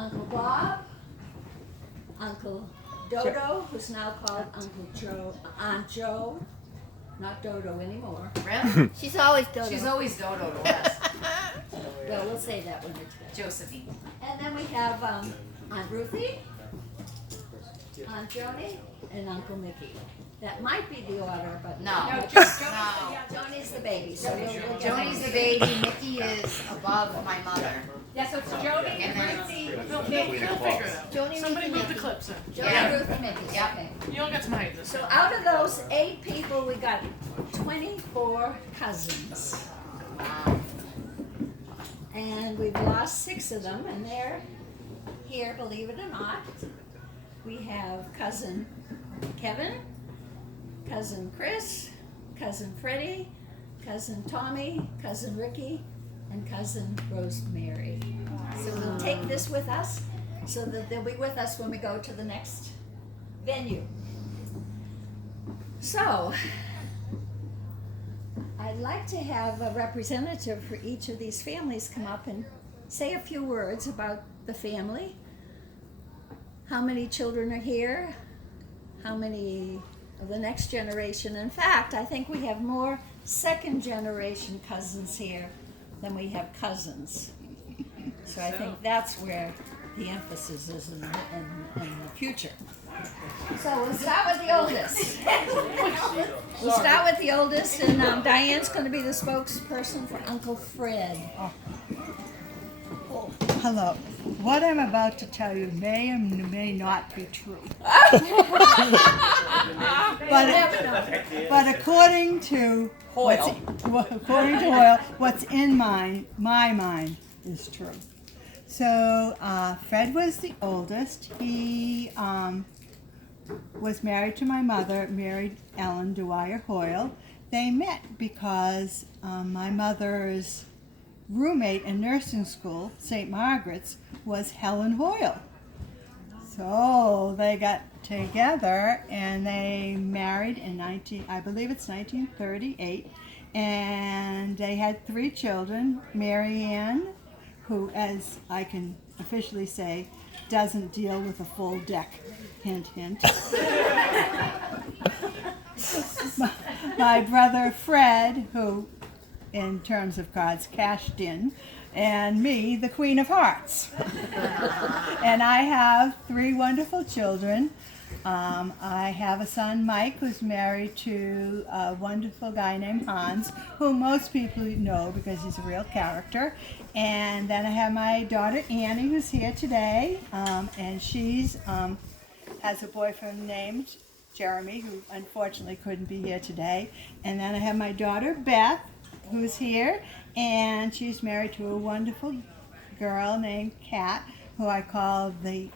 Uncle Bob, Uncle Dodo, who's now called Uncle Joe, Aunt Joe, not Dodo anymore. Really? She's always Dodo. She's always Dodo to us. Well, we'll say that when we're together. Josephine. And then we have Aunt Ruthie, Aunt Joni, and Uncle Mickey. That might be the order, but No. no. No. Joni's the baby, so we'll get Joni's the baby. Mickey is above my mother. Yeah, so it's Joni And and then- Ruthie. They'll figure it out. Joni, Somebody Ruthie, move the Mickey. clips in. Joni, Yeah. Ruth, and Mickey. Yep. Okay. You all got some height this So time. out of those 8 people, we got 24 cousins. Wow. And we've lost 6 of them, and they're here, believe it or not. We have cousin Kevin, cousin Chris, cousin Freddie, cousin Tommy, cousin Ricky, and cousin Rosemary. So we'll take this with us so that they'll be with us when we go to the next venue. So, I'd like to have a representative for each of these families come up and say a few words about the family. How many children are here? How many of the next generation? In fact, I think we have more second generation cousins here than we have cousins. So I think that's where the emphasis is in the future. So we'll start with the oldest. We'll start with the oldest, and Diane's going to be the spokesperson for Uncle Fred. Hello. What I'm about to tell you may or may not be true. but according to Hoyle. what's in my mind is true. So Fred was the oldest. He was married to my mother, married Ellen Dwyer Hoyle. They met because my mother's roommate in nursing school, St. Margaret's, was Helen Hoyle. So they got together and they married in I believe it's 1938, and they had 3 children. Mary Ann, who, as I can officially say, doesn't deal with a full deck. Hint, hint. My brother Fred, who in terms of cards cashed in, and me, the Queen of Hearts. And I have 3 wonderful children. I have a son, Mike, who's married to a wonderful guy named Hans, who most people know because he's a real character. And then I have my daughter, Annie, who's here today, and she's has a boyfriend named Jeremy, who unfortunately couldn't be here today. And then I have my daughter, Beth, who's here, and she's married to a wonderful girl named Kat, who I call the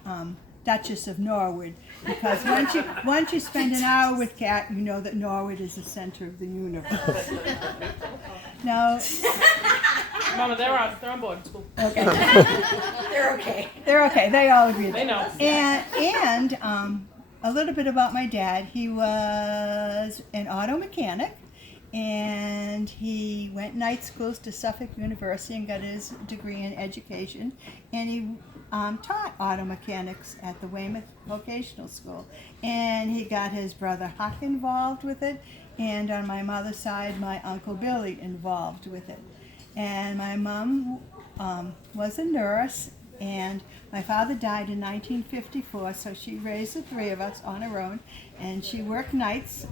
Duchess of Norwood, because once you spend an hour with Kat, you know that Norwood is the center of the universe. No. Mama, they're on board. It's cool. Okay. They're okay. They're okay. They all agree. They know. And a little bit about my dad. He was an auto mechanic, and he went night schools to Suffolk University and got his degree in education, and he taught auto mechanics at the Weymouth Vocational School, and he got his brother Huck involved with it, and on my mother's side, my Uncle Billy involved with it. And my mom was a nurse, and my father died in 1954, so she raised the 3 of us on her own, and she worked nights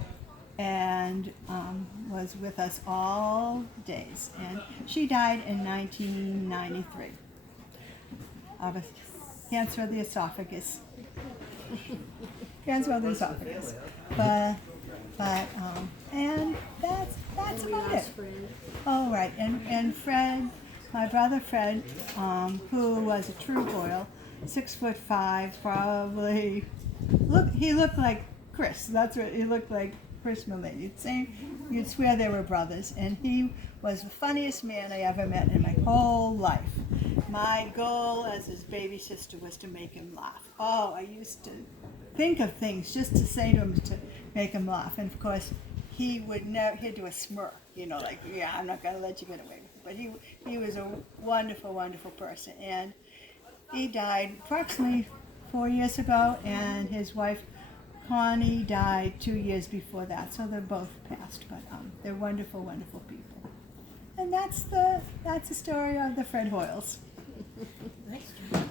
and was with us all days. And she died in 1993 of a cancer of the esophagus. Cancer of the esophagus. But and that's about it. Oh, right. And Fred, my brother Fred, who was a true Hoyle, 6'5", probably. He looked like Chris. That's what he looked like. Chris Millay. You'd swear they were brothers, and he was the funniest man I ever met in my whole life. My goal as his baby sister was to make him laugh. Oh, I used to think of things just to say to him to make him laugh, and of course he'd do a smirk, like, yeah, I'm not going to let you get away with it. But he was a wonderful, wonderful person, and He died approximately 4 years ago, and his wife Connie died 2 years before that. So they're both passed, but they're wonderful, wonderful people. And that's the story of the Fred Hoyles.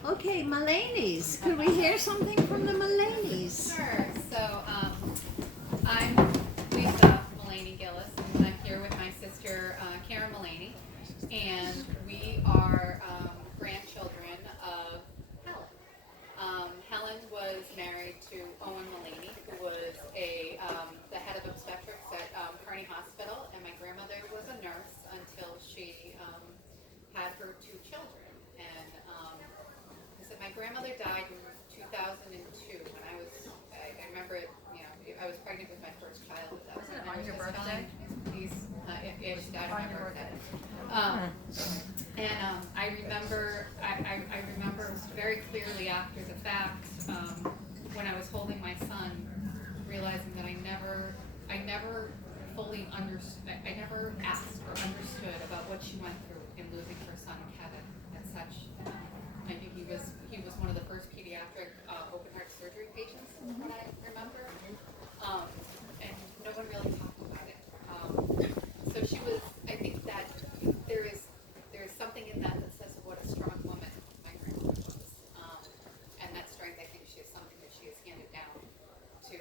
Okay, Mulaney's. Could we hear something from the Mulaney's? Sure. So I'm Lisa Mulaney Gillis, and I'm here with my sister Karen Mulaney, and we are grandchildren of Helen. Helen was married to Owen Mulaney, who was the head of obstetrics at Kearney Hospital, and my grandmother was a nurse until she had her 2 children. And my grandmother died in 2002 when I remember it, I was pregnant with my first child at that time. On your birthday? Yeah, she died on my birthday. I remember very clearly after the fact, when I was holding my son, realizing that I never fully understood, I never asked or understood about what she went through in losing her son Kevin at such. I think he was one of the first pediatric open heart surgery patients, is what I remember. And no one really talked about it. So she was. I think that there is something in that says what a strong woman my grandmother was, and that strength, I think, she is something that she has handed down to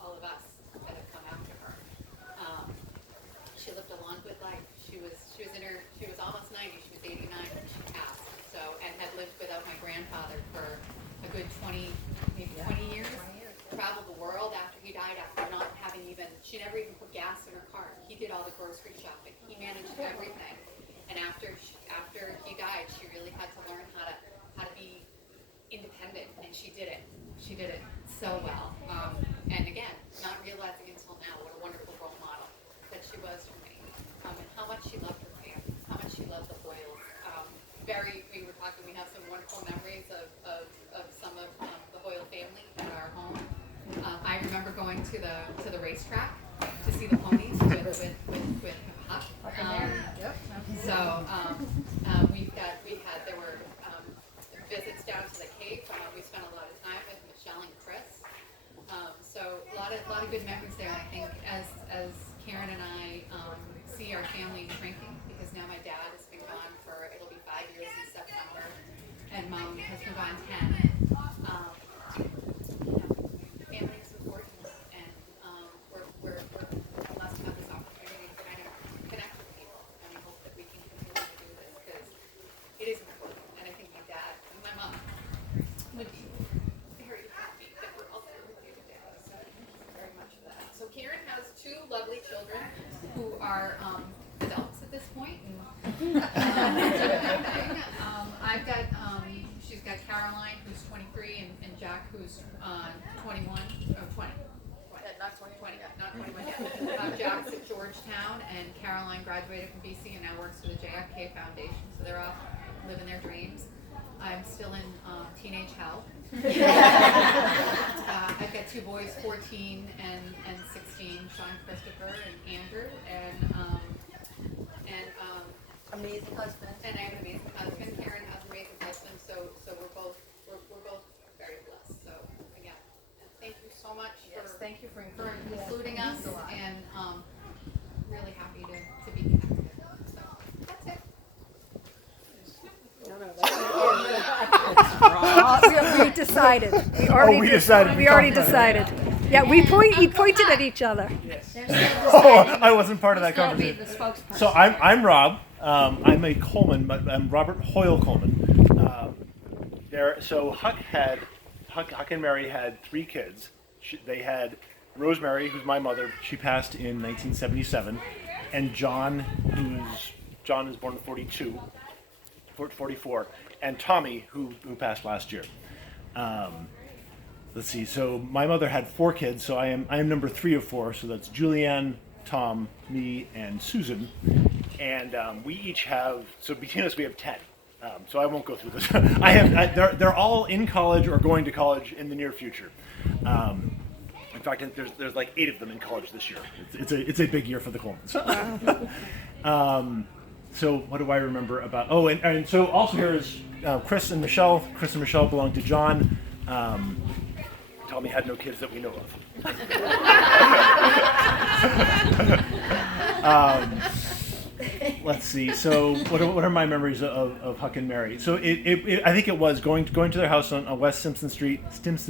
all of us that have come after her. She lived a long, good life. She was almost 90. She was 89 when she passed. So, and had lived without my grandfather for a good 20 years. Traveled the world after he died, after not having she never even put gas in her car. He did all the grocery shopping. He managed everything. And after he died, she really had to learn how to be independent, and she did it. She did it so well. And again, not realizing until now what a wonderful role model that she was for me, and how much she loved her family, how much she loved the Hoyles. We were talking, we have some wonderful memories of some of the Hoyle family at our home. I remember going to the racetrack to see the ponies with Huck. There were visits down to the Cape. We spent a lot of time with Michelle and Chris. So a lot of good memories there. I think as Karen and I see our family shrinking, because now my dad has been gone it'll be 5 years in September, and Mom has been gone 10. Family is important, and we're blessed to have this opportunity to kind of connect with people, and we hope that we can continue to do this, because it is important. And I think my dad and my mom would be very happy that we're all there with you today. So thank you very much for that. So Karen has 2 lovely children who are adults at this point. She's got Caroline, who's 23, and Jack, who's 21, or 20. Not 20 yet. Not 21 yet. Jack's at Georgetown, and Caroline graduated from BC and now works for the JFK Foundation. So they're off living their dreams. I'm still in teenage hell. I've got 2 boys, 14 and 16, Sean Christopher and Andrew, and Amazing husband. and I have an amazing husband. Karen has an amazing husband. So we're both very blessed. So again, thank you so much Thank you for including us, and really happy to be connected. So that's it. We decided. We already decided. Yeah, he pointed at each other. Oh, I wasn't part of that Still be conversation. the spokesperson. So I'm Rob. I'm a Coleman, but I'm Robert Hoyle Coleman. So Huck and Mary had 3 kids. They had Rosemary, who's my mother. She passed in 1977, and John is born in 44, and Tommy, who passed last year. Let's see. So my mother had 4 kids. So I am number 3 of 4. So that's Julianne, Tom, me, and Susan. And we each have. So between us, we have 10. So I won't go through this. They're all in college or going to college in the near future. In fact, there's like 8 of them in college this year. It's a big year for the Colemans. So what do I remember about? Oh, and so also here is Chris and Michelle. Chris and Michelle belong to John. Tommy had no kids that we know of. Let's see. So, what are my memories of Huck and Mary? So, I think it was going to their house on West Stimson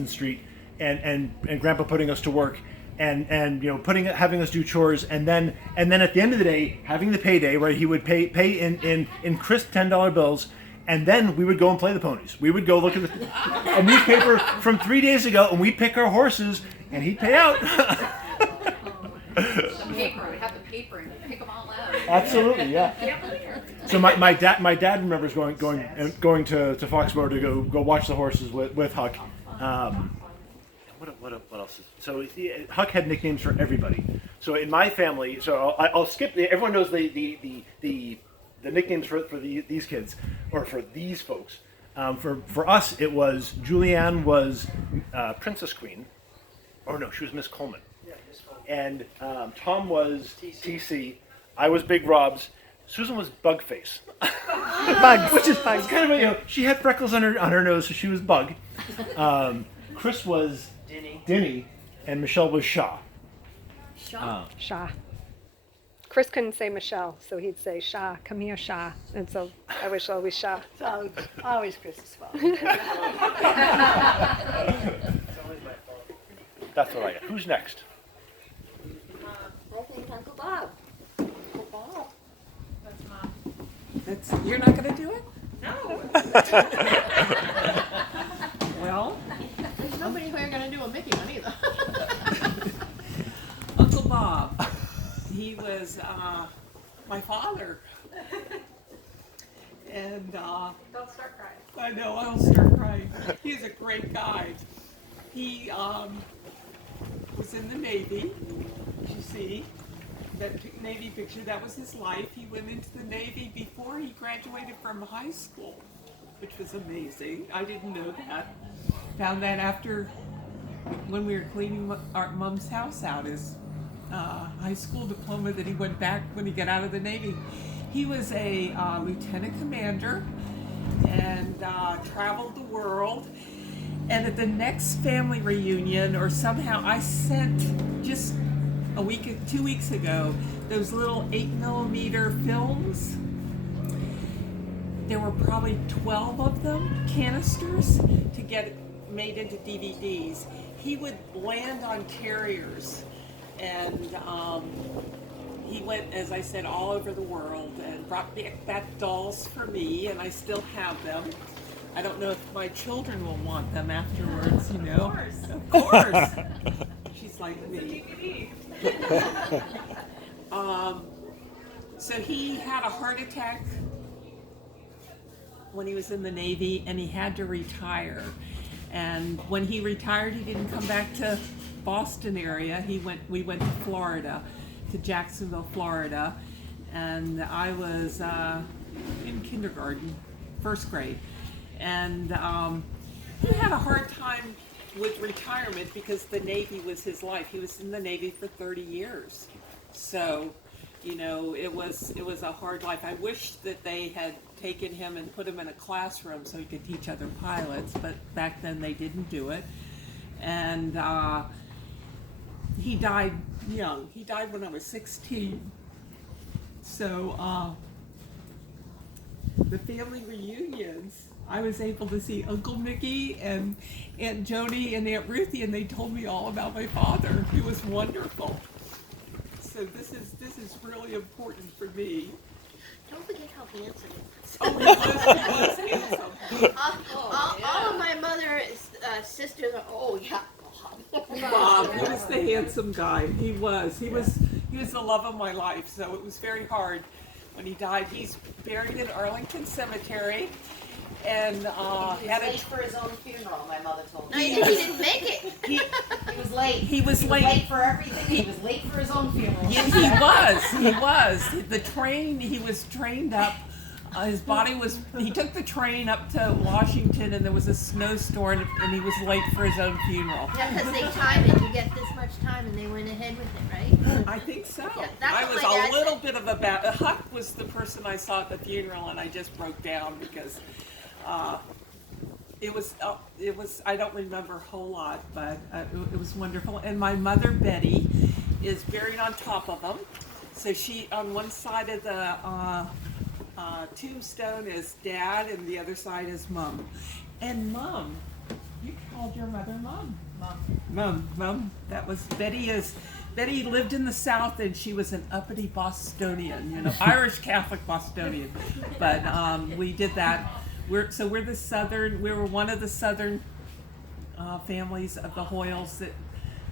Street, and Grandpa putting us to work, and having us do chores, and then at the end of the day having the payday, right? He would pay in crisp $10 bills. And then we would go and play the ponies. We would go look at a newspaper from 3 days ago, and we'd pick our horses, and he'd pay out. The paper, we have the paper and pick them all out. Absolutely, yeah. So my dad remembers going to Foxborough to go watch the horses with Huck. What else? So Huck had nicknames for everybody. So in my family, so I'll skip. Everyone knows the nicknames for these kids, or for these folks. For us, it was Julianne was Princess Queen, or no, she was Miss Coleman, and Tom was TC. I was Big Rob's. Susan was Bugface. Bugs. Which is kind of she had freckles on her nose, so she was Bug. Chris was Dinny, and Michelle was Shaw. Shah. Chris couldn't say Michelle, so he'd say Shah, come here, Shah. And so I was always Shah. So always Chris's fault. That's what I got. Who's next? I think Uncle Bob. You're not going to do it? No. Well, There's nobody here gonna do a Mickey one either. Uncle Bob, he was my father. And Don't start crying. I know, I'll start crying. He's a great guy. He was in the Navy, you see. That Navy picture, that was his life. He went into the Navy before he graduated from high school, which was amazing. I didn't know that. Found that after, when we were cleaning our mom's house out, his high school diploma that he went back when he got out of the Navy. He was a lieutenant commander and traveled the world. And at the next family reunion, or somehow, I sent just 2 weeks ago, those little 8mm films. There were probably 12 of them, canisters, to get made into DVDs. He would land on carriers, and he went, as I said, all over the world and brought back dolls for me, and I still have them. I don't know if my children will want them afterwards, you know. Of course. She's like me. So he had a heart attack when he was in the Navy, and he had to retire. And when he retired, he didn't come back to Boston area. We went to Florida, to Jacksonville, Florida, and I was in kindergarten, first grade. And he had a hard time with retirement because the Navy was his life. He was in the Navy for 30 years. So, you know, it was a hard life. I wish that they had taken him and put him in a classroom so he could teach other pilots, but back then they didn't do it. And he died young. He died when I was 16. So the family reunions, I was able to see Uncle Mickey and Aunt Jody and Aunt Ruthie, and they told me all about my father. It was wonderful. So this is really important for me. Don't forget how handsome he was. Oh, he was handsome. All of my mother's sisters are, oh yeah, Bob, he was the handsome guy. He was the love of my life. So it was very hard when he died. He's buried in Arlington Cemetery. And He was late for his own funeral, my mother told No, me. he didn't make it. He was late. He was late. late for everything. He was late for his own funeral. Yeah, he was. The train, he was trained up. His body was, he took the train up to Washington, and there was a snowstorm, and he was late for his own funeral. Yeah, because they timed it. You get this much time, and they went ahead with it, right? I think so. Yeah, that's I what was my dad a little said. bit of a bad, Huck was the person I saw at the funeral, and I just broke down because it was I don't remember a whole lot, but it was wonderful. And my mother Betty is buried on top of them. So she, on one side of the tombstone is Dad, and the other side is Mom. And Mom, you called your mother Mom. Mom. That was Betty. Betty lived in the South, and she was an uppity Bostonian, Irish Catholic Bostonian. But we did that. We were one of the Southern families of the Hoyles that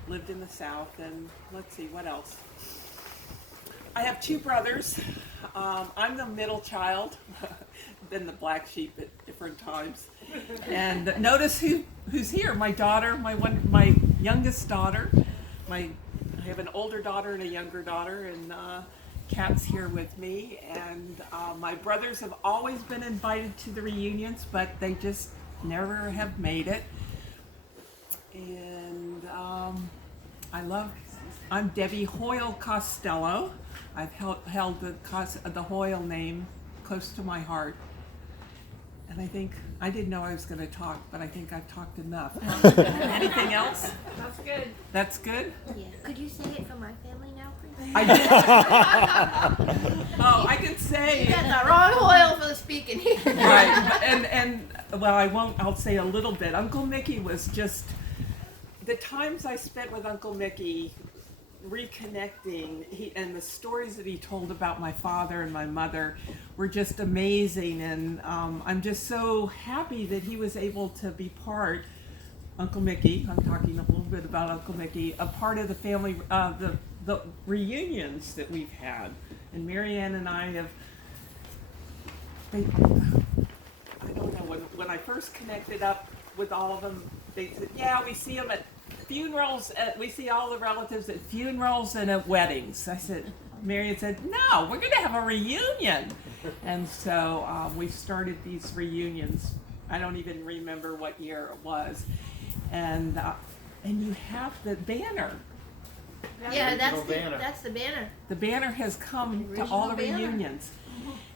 lived in the South. And let's see, what else? I have 2 brothers. I'm the middle child, been the black sheep at different times. And notice who's here. My daughter, my youngest daughter. I have an older daughter and a younger daughter, and Kat's here with me. And my brothers have always been invited to the reunions, but they just never have made it. And I'm Debbie Hoyle Costello. I've held the Hoyle name close to my heart. And I didn't know I was going to talk, but I think I've talked enough. Anything else? That's good. That's good? Yeah. Could you say it for my family now, please? I can say. You got the wrong Hoyle for the speaking here. Right. And well, I'll say a little bit. Uncle Mickey was just, the times I spent with Uncle Mickey reconnecting, and the stories that he told about my father and my mother were just amazing. And I'm just so happy that he was able to be part, Uncle Mickey, I'm talking a little bit about Uncle Mickey, a part of the family, the reunions that we've had. And Marianne and I have, I don't know, when I first connected up with all of them, they said, yeah, we see them at funerals, we see all the relatives at funerals and at weddings. I said, Marianne said, no, we're going to have a reunion. And so we started these reunions. I don't even remember what year it was. And you have the banner. Yeah, that's the banner. The banner has come to original all the banner. reunions.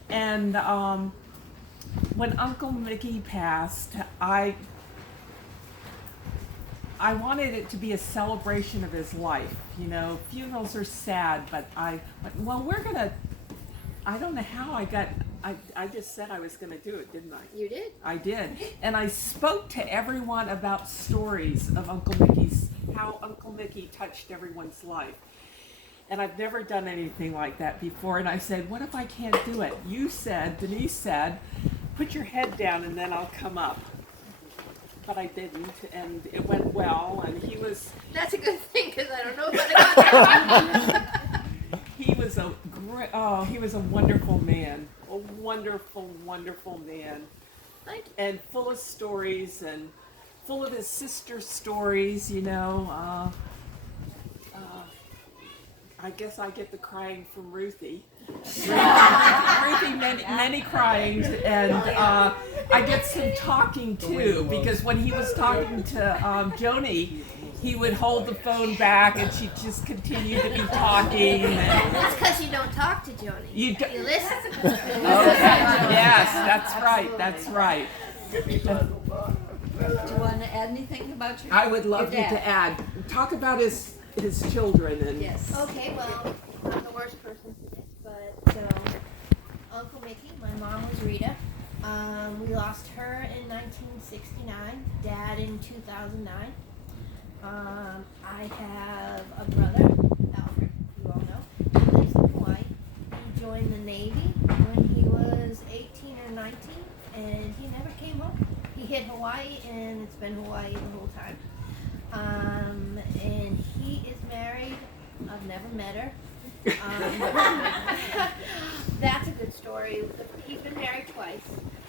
And when Uncle Mickey passed, I wanted it to be a celebration of his life. Funerals are sad, but I don't know how I just said I was going to do it, didn't I? You did. I did. And I spoke to everyone about stories of how Uncle Mickey touched everyone's life. And I've never done anything like that before. And I said, what if I can't do it? Denise said, put your head down and then I'll come up. But I didn't, and it went well, and he was... That's a good thing, because I don't know about He was a wonderful man. A wonderful, wonderful man. Thank you. And full of stories, and full of his sister's stories, I guess I get the crying from Ruthie. Ruthie, many crying, and I get some talking too, because when he was talking to Joni, he would hold the phone back and she'd just continue to be talking. That's because you don't talk to Joni. You listen. Yes, that's right. Do you want to add anything about your I would love your you dad? to add. Talk about his children and Yes. Okay, well, I'm the worst person for this, but so Uncle Mickey, my mom was Rita. We lost her in 1969, Dad in 2009. I have a brother, Alfred, you all know. He lives in Hawaii. He joined the Navy when he was 18 or 19, and he never came home. He hit Hawaii, and it's been Hawaii the whole time. And he is married. I've never met her. That's a good story. He's been married twice.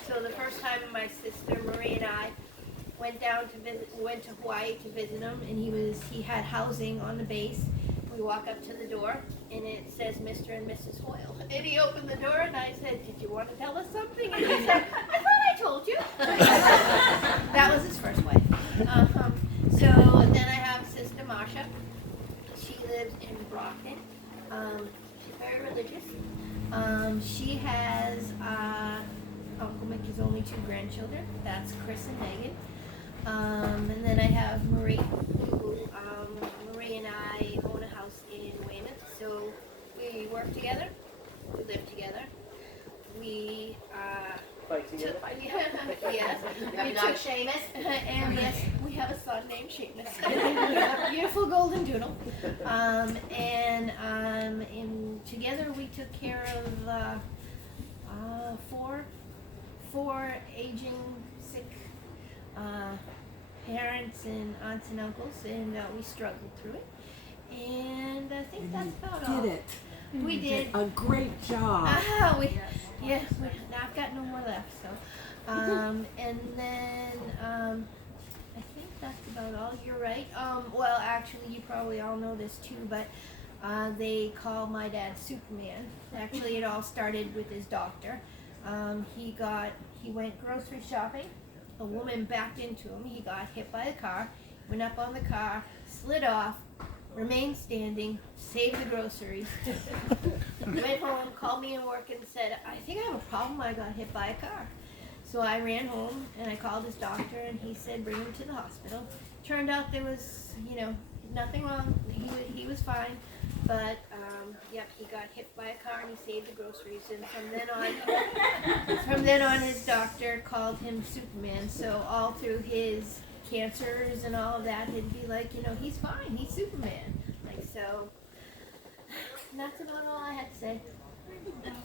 So the first time my sister Marie and I went to Hawaii to visit him, and he had housing on the base. We walk up to the door, and it says Mr. and Mrs. Hoyle. And he opened the door, and I said, "Did you want to tell us something?" And he said, "I thought I told you." That was his first wife. So then I have Sister Masha. She lives in Brockton. She's very religious. She has Uncle Mickey's only 2 grandchildren. grandchildren. That's Chris and Megan. And then I have Marie, who Marie and I own a house in Weymouth, so we work together, we live together. We Fight together. yes, Maybe not Seamus. and yes, we have a son named Seamus. Beautiful golden doodle. And together we took care of four aging, sick parents and aunts and uncles, and we struggled through it. And I think that's about all. Did it. We did. A great job. I've got no more left. So, and then I think that's about all. You're right. Well, actually, you probably all know this too, but they call my dad Superman. Actually, it all started with his doctor. He went grocery shopping. A woman backed into him. He got hit by a car. Went up on the car, slid off, remained standing, saved the groceries. Went home, called me in work and said, I think I have a problem. I got hit by a car. So I ran home and I called his doctor and he said, bring him to the hospital. Turned out there was, nothing wrong. He was fine. But, he got hit by a car and he saved the groceries. And from then on, his doctor called him Superman. So all through his cancers and all of that, he'd be like, he's fine. He's Superman. So, that's about all I had to say.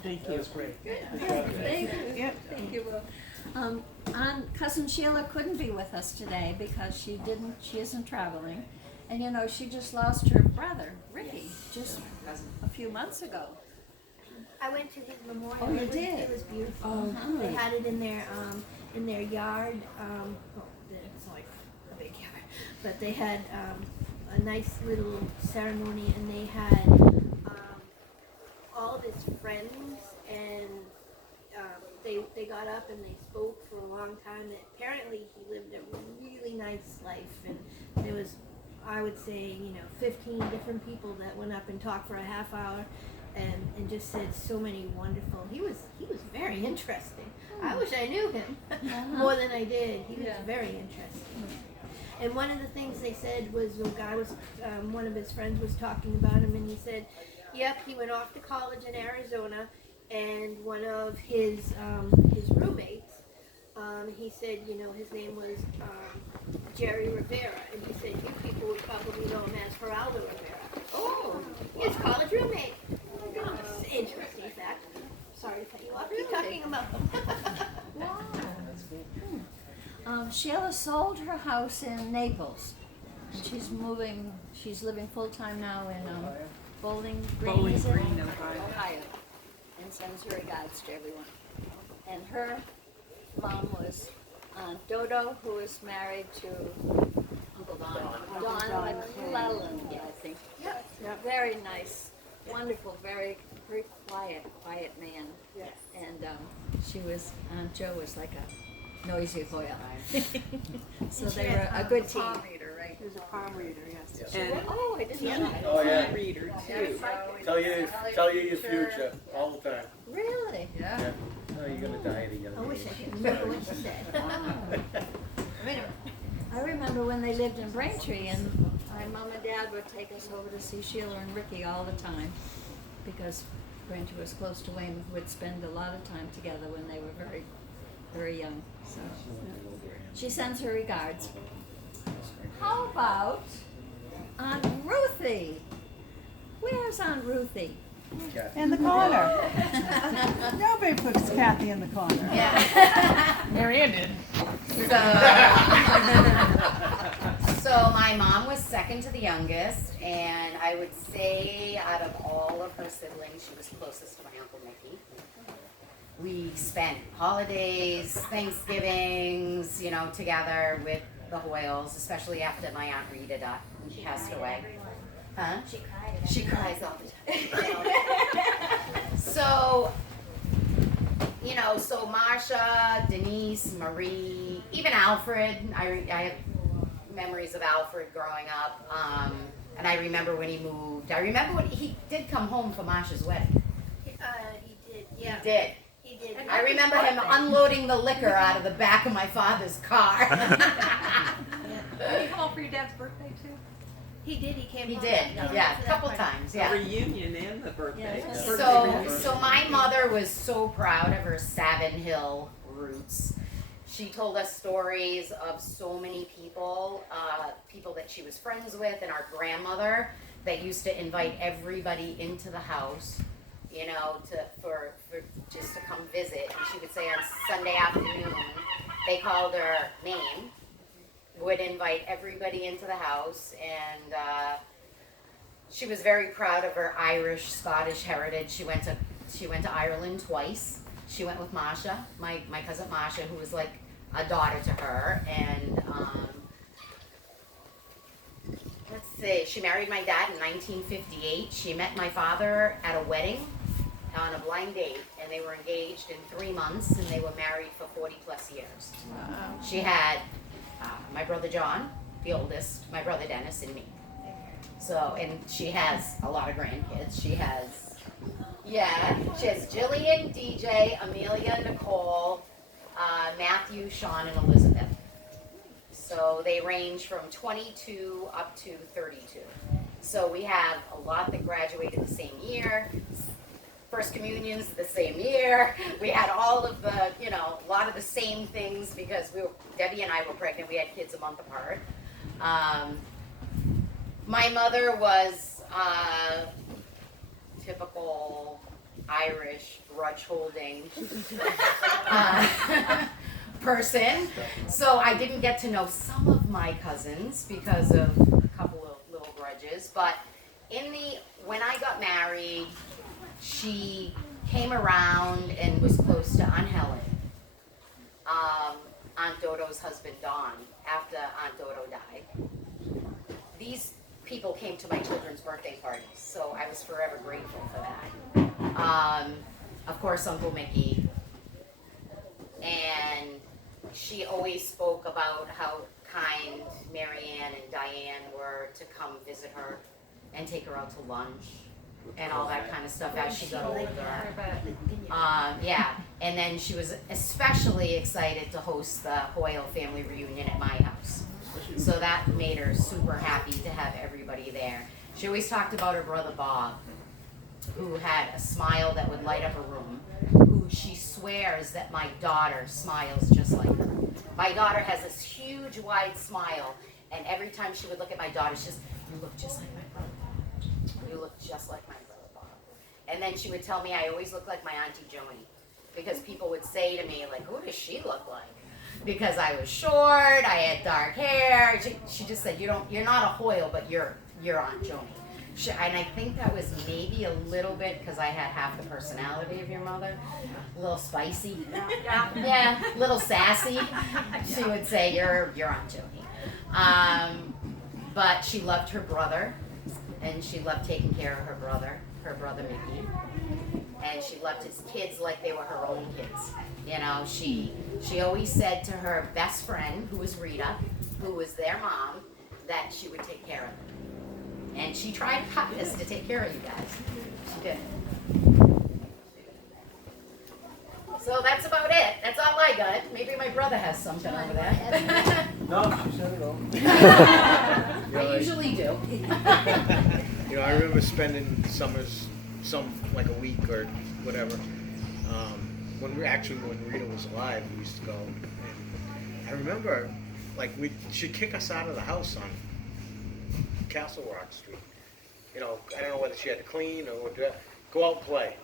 Thank That you. was great. Thank you. Yep. Thank you, Will. Cousin Sheila couldn't be with us today because she isn't traveling. And she just lost her brother, Ricky, just a few months ago. I went to his memorial. Oh, you did? It was beautiful. Oh, They good. had it in their yard. It's like a big yard, but they had a nice little ceremony, and they had all of his friends, and they got up and they spoke for a long time. And apparently, he lived a really nice life, and there was, I would say, 15 different people that went up and talked for a half hour. And just said so many wonderful. He was very interesting. I wish I knew him more than I did. He was very interesting. And one of the things they said was a guy was one of his friends was talking about him, and he said, "Yep, he went off to college in Arizona, and one of his roommates, he said, his name was Jerry Rivera, and he said you people would probably know him as Geraldo Rivera. Oh, his college roommate." Interesting fact. Sorry to cut you off. Keep talking about them. Wow. Sheila sold her house in Naples. And she's living full-time now in Bowling Green, Bowling is it? Green, Ohio. Ohio. And sends her regards to everyone. And her mom was Aunt Dodo, who was married to Uncle Don McClellan, I think. Yep. Very nice, wonderful, very, very quiet man. Yes. And Aunt Jo was like a noisy Hoyle. So they were a good team. reader, right? He was a palm reader, yes. Yeah. And Oh, I didn't know that. Oh, yeah. palm reader too. Tell you your future all the time. Really? Yeah. No, you're gonna die at a young I wish I age. could remember what you said. I remember when they lived in Braintree, and my mom and dad would take us over to see Sheila and Ricky all the time, because Braintree was close to Weymouth. We'd spend a lot of time together when they were very, very young. So she sends her regards. How about Aunt Ruthie? Where's Aunt Ruthie? In the corner. Nobody puts Kathy in the corner. Marianne did. So my mom was second to the youngest, and I would say out of all of her siblings, she was closest to my Uncle Mickey. We spent holidays, Thanksgivings, together with the Hoyles, especially after my Aunt Rita died when she passed away. Huh? She cries all the time. So, so Marsha, Denise, Marie, even Alfred. I have memories of Alfred growing up. And I remember when he moved. I remember when he did come home for Marsha's wedding. He did, yeah. He did. He I remember him unloading the liquor out of the back of my father's car. Did he come home for your dad's birthday too? He did. He came. He home. did, No, yeah, for a that couple party. times, A yeah. reunion and the birthday. Yes. Birthday So, reunion. so my mother was so proud of her Savin Hill roots. She told us stories of so many people, people that she was friends with, and our grandmother that used to invite everybody into the house, you know, for just to come visit. And she would say on Sunday afternoon, they called her name, would invite everybody into the house, and she was very proud of her Irish, Scottish heritage. She went to Ireland twice. She went with Masha, my cousin Masha, who was like a daughter to her, and let's see, she married my dad in 1958. She met my father at a wedding on a blind date, and they were engaged in 3 months, and they were married for 40 plus years. Wow. She had my brother John, the oldest, my brother Dennis, and me. So, and she has a lot of grandkids. She has Jillian, DJ, Amelia, Nicole, Matthew, Sean, and Elizabeth. So they range from 22 up to 32. So we have a lot that graduated the same year. First communions the same year. We had all of the, you know, a lot of the same things because Debbie and I were pregnant. We had kids a month apart. My mother was typical Irish grudge-holding person. So I didn't get to know some of my cousins because of a couple of little grudges. But when I got married, she came around and was close to Aunt Helen, Aunt Dodo's husband Don, after Aunt Dodo died. These people came to my children's birthday parties, so I was forever grateful for that. Of course, Uncle Mickey. And she always spoke about how kind Marianne and Diane were to come visit her and take her out to lunch and all that kind of stuff as she got older. Yeah, and then she was especially excited to host the Hoyle family reunion at my house. So that made her super happy to have everybody there. She always talked about her brother Bob, who had a smile that would light up a room, who she swears that my daughter smiles just like her. My daughter has this huge, wide smile, and every time she would look at my daughter, she's just, you look just like my brother Bob. You look just like my brother Bob. And then she would tell me I always look like my Auntie Joni, because people would say to me, like, who does she look like? Because I was short, I had dark hair. She just said, you're not a Hoyle, but you're Aunt Joni. And I think that was maybe a little bit because I had half the personality of your mother. A little spicy. Yeah, a little sassy. She would say, you're Aunt Joni. But she loved her brother, and she loved taking care of her brother Mickey. And she loved his kids like they were her own kids. You know, she always said to her best friend, who was Rita, who was their mom, that she would take care of them. And she tried hardest to take care of you guys. She did. So that's about it. That's all I got. Maybe my brother has something over there. No, she said it all. I usually do. You know, I remember spending summers, like a week or whatever. When Rita was alive, we used to go. And I remember, like, she'd kick us out of the house on Castle Rock Street. You know, I don't know whether she had to clean or go out and play.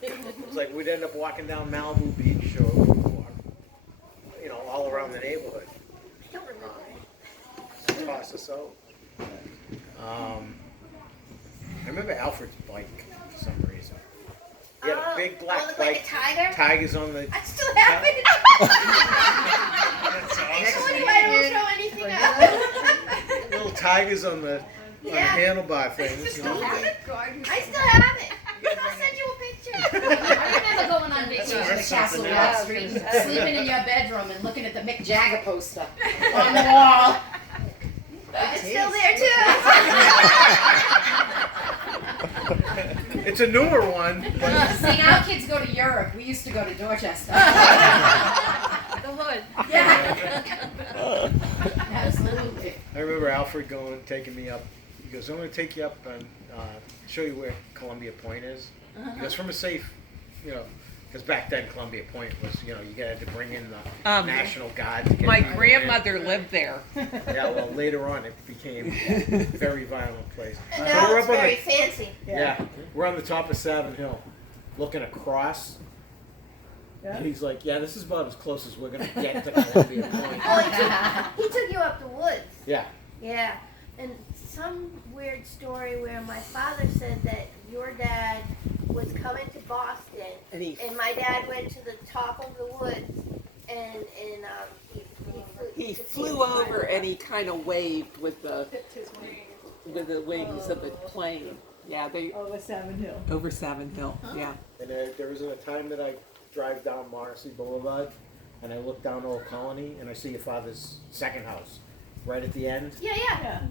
It's like we'd end up walking down Malibu Beach or you know, all around the neighborhood. I don't remember. Toss us out. I remember Alfred's bike for some reason. He had a big black look bike. like a tiger? Tigers on the. I still have it. That's Actually, I don't show anything else. Little tigers on the Yeah. handlebar things. I You still know? have it. I still have it. I'll send you a picture. I remember going on vacation to worth Castle something, Rock yeah. Street, sleeping in your bedroom and looking at the Mick Jagger poster on the wall. It's still there too. It's a newer one. But See, now kids go to Europe. We used to go to Dorchester. The hood. Yeah. Absolutely. I remember Alfred taking me up. He goes, I'm going to take you up and show you where Columbia Point is. He goes, from a safe, because back then Columbia Point was, you had to bring in the National Guard to get My people in. grandmother lived there. Yeah, well, later on it became a very violent place. And So now we're it's up on very the- fancy. Yeah, we're on the top of Savin Hill, looking across. Yeah. And he's like, yeah, this is about as close as we're going to get to Columbia Point. Oh, he took you up the woods. Yeah. Yeah. And some weird story where my father said that your dad was coming to Boston, And and my dad went to the top of the woods, and he to see flew the over fireworks. and he kind of waved with the wings of the plane. Yeah, they Over Savin Hill. over Savin Hill. Yeah. And there was a time that I drive down Morrissey Boulevard, and I look down Old Colony, and I see your father's second house right at the end. Yeah,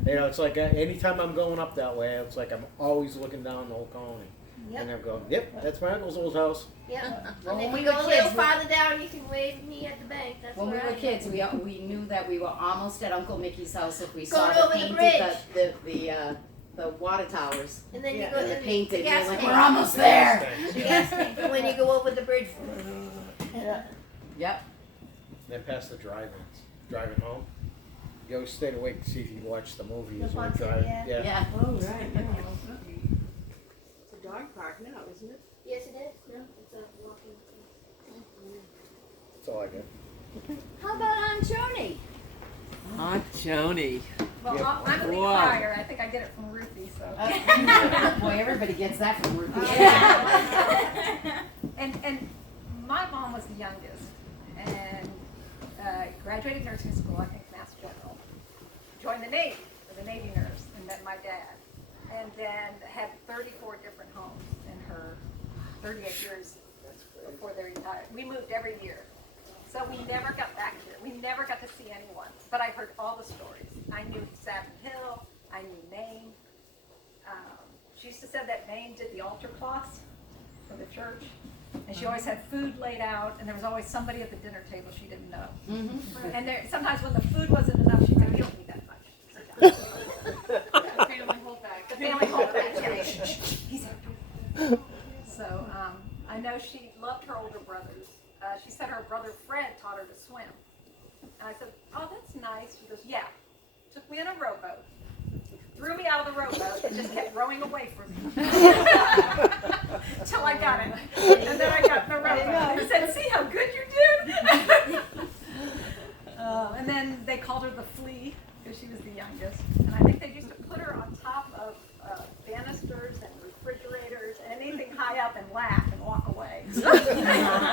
yeah. It's like anytime I'm going up that way, it's like I'm always looking down Old Colony. And I'm going, yep, that's my uncle's old house. Yep. Well, And if when you we go were a little kids, farther down, you can wave me at the bank. That's When we where were I am. kids, we knew that we were almost at Uncle Mickey's house if we Going saw over the painted the water towers. And then you Yeah. go And to the painted. gas We're like, tank. we're almost there. The gas tank. And when you go over the bridge. Yeah. Yep. Then past the driving home. You always stayed awake to see if you watched the movie The as we were Fontaine, driving. yeah. Yeah. Oh, right. It's a dog park now, isn't it? Yes, it is. No, it's a walking. That's all I got. How about Aunt Joni? Aunt Joni. Well, Yeah. I'm a big Wow. crier. I think I get it from Ruthie, so. Boy, everybody gets that from Ruby. And my mom was the youngest, and graduated nursing school, I think Mass General. Joined the Navy, was a Navy nurse, and met my dad. And then had 34 different homes in her 38 years before they retired. We moved every year. So we never got back here. We never got to see anyone. But I heard all the stories. I knew Savin Hill. I knew Maine. She used to say that Maine did the altar cloths for the church. And she always had food laid out, and there was always somebody at the dinner table she didn't know. Mm-hmm. And sometimes when the food wasn't enough, she'd say, "We don't need that much." The family hold back. The family hold back. He's after. So I know she loved her older brothers. She said her brother Fred taught her to swim. And I said, "Oh, that's nice." She goes, "Yeah." Took me in a rowboat, threw me out of the rowboat, and just kept rowing away from me till I got it. And then I got in the rowboat. I said, "See how good you did." And then they called her the flea because she was the youngest. And I think they used to put her on top of banisters and refrigerators, anything high up, and laugh and walk away.